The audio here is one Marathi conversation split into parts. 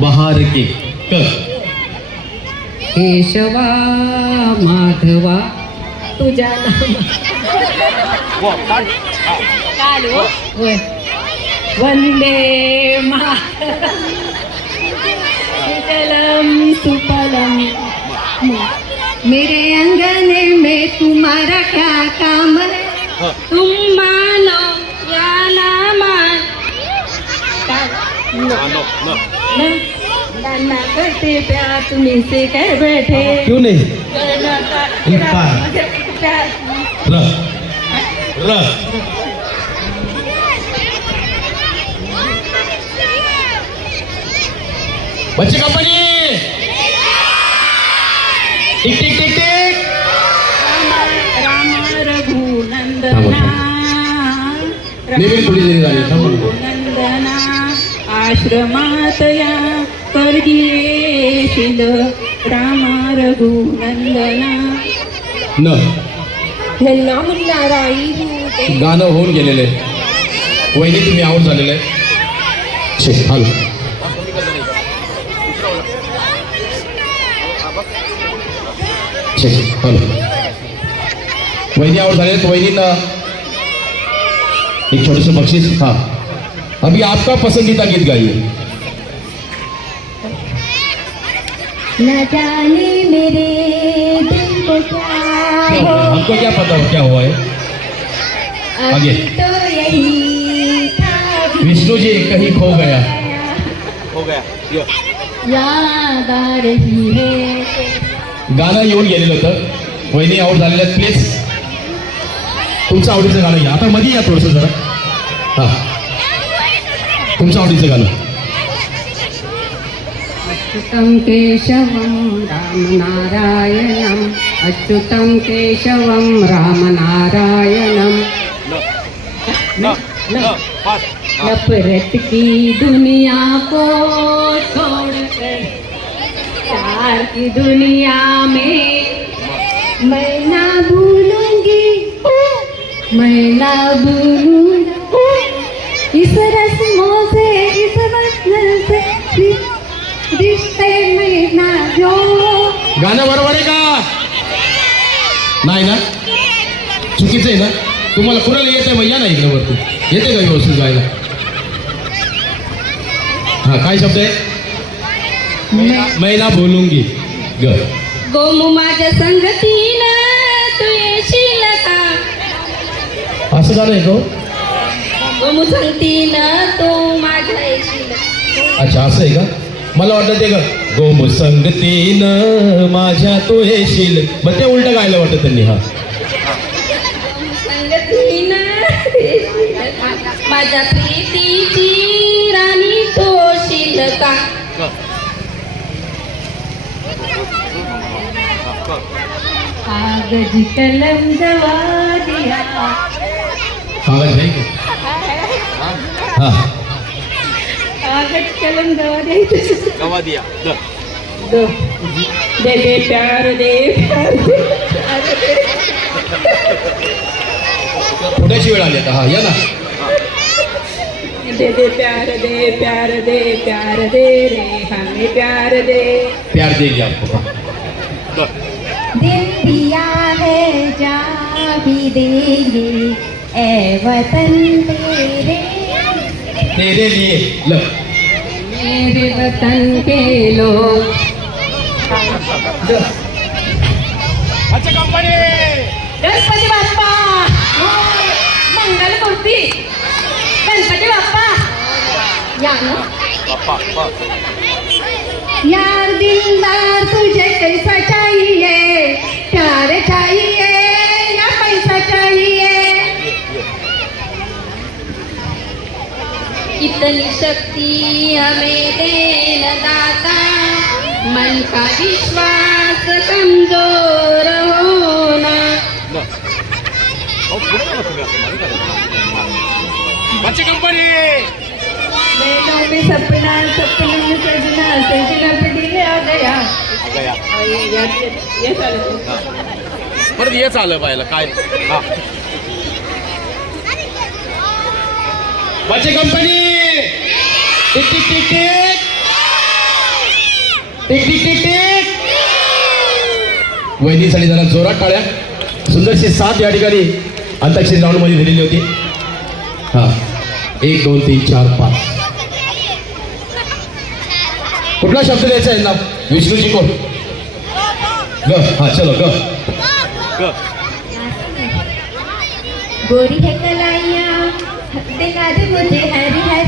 बहार के क केशवा माधवा तुझ्या वंदे मातरम सुफलम. मेरे अंगने में तुम्हारा क्या काम है? तुम मानो या ना मान? नाना करते प्यार तुम्ही से कर बैठे। क्यों नहीं? करना। प्यार बच्चे company. Tick tick tick tick. Ram Raghunandana. Raghunandana आश्रमात या राम रघुनंदना न. होते. गाणं होऊन गेलेलं आहे. वहिनी तुम्ही आऊट झालेलं आहे. छे हाल. छे हाल. वहिनी आऊट झाले वहिनींना एक छोटस बक्षीस. हाँ. अभी आपका पसंदीदा गीत गाइए. न जाने मेरे दिल को क्या हो? हमको क्या पता हो क्या हुआ है? आगे। तो यही विष्णु जी कहीं खो गया। याद आ रही है गाणं येऊन गेलेलं होतं. वहिनी झालेल्या आहेत प्लीज तुमचं आवडीचं गाणं घ्या आता मध्ये या थोडंसं जरा. हां. तुमचं आवडीचं गाणं. अच्युतं केशवं रामनारायणम्। अच्युतं केशवं रामनारायणम्। नफरत की दुनिया को छोड़कर प्यार की दुनिया में मैं ना भूलूंगी मैं ना भूलूंगी। इस गाणं बरोबर आहे का? नाही ना? चुकीचं आहे ना? तुम्हाला कुणाला येत आहे मग या ना इकडे वरती. येते का व्यवस्थित गायला? हा काय शब्द आहे? मैं मैना बोलूंगी. ग. गोमू माझ्या संगतीनं तू येशील का? असं गाणं आहे का हो? गोमू संगतीनं तू माझ्या येशील अच्छा असं आहे का? मला वाटतं ते का गोम संगतीन माझ्या तू येशील. मग ते उलट गायला वाटतं त्यांनी हा? माझ्या प्रीतीची राणी तोशील का? कागजी कलम जवा दिया. कागज आहे का? हा. द्यायचं गवा दिया. द. दो. दे दे प्यार दे प्यार दे. प्यार दे थोड्याशी वेळ आली आता. हा या ना. दे दे प्यार दे प्यार दे प्यार दे रे. हमें प्यार दे. प्यार देंगे आपको. हाँ. द. दिल दिया है जा भी देंगे। ए वतन तेरे। तेरे लिए. ल. मेरे वतन के लोग अच्छा कंपनी गणपती बाप्पा मंगल मूर्ती गणपती बाप्पा या ना पप्पा पप्पा यार दिलदार तुझे कैसा चाहिए प्यार चाहिए इतनी शक्ति हमें देना दाता मन का विश्वास कमजोर होना. अच्छा कंपनी. मैलों में सपना सपनों में सजना सजना पे दिल आ गया. गया. ये ये ये चालू. परत हेच आलं पाहिलं काय? हा. बच्चे company. Tick tick tick tick tick tick tick tick वहिनीसाठी जरा जोरात टाळ्या. सुंदरशी सात या ठिकाणी अंताक्षरी राऊंडमध्ये दिलेली होती. हा. एक दोन तीन चार पाच. कुठला शब्द द्यायचा आहे ना विष्णूजी कोण? ग. हा चलो ग. ग गोरी है कलाइया मुझे हरी हरी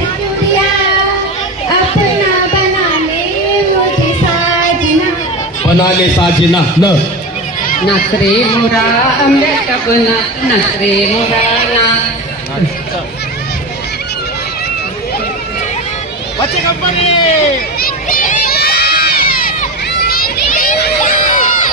बनाले साजिना. न. नाचरे मोरा आंब्याच्या बनात नाचरे मोरा नाच बच्चे कंपनी!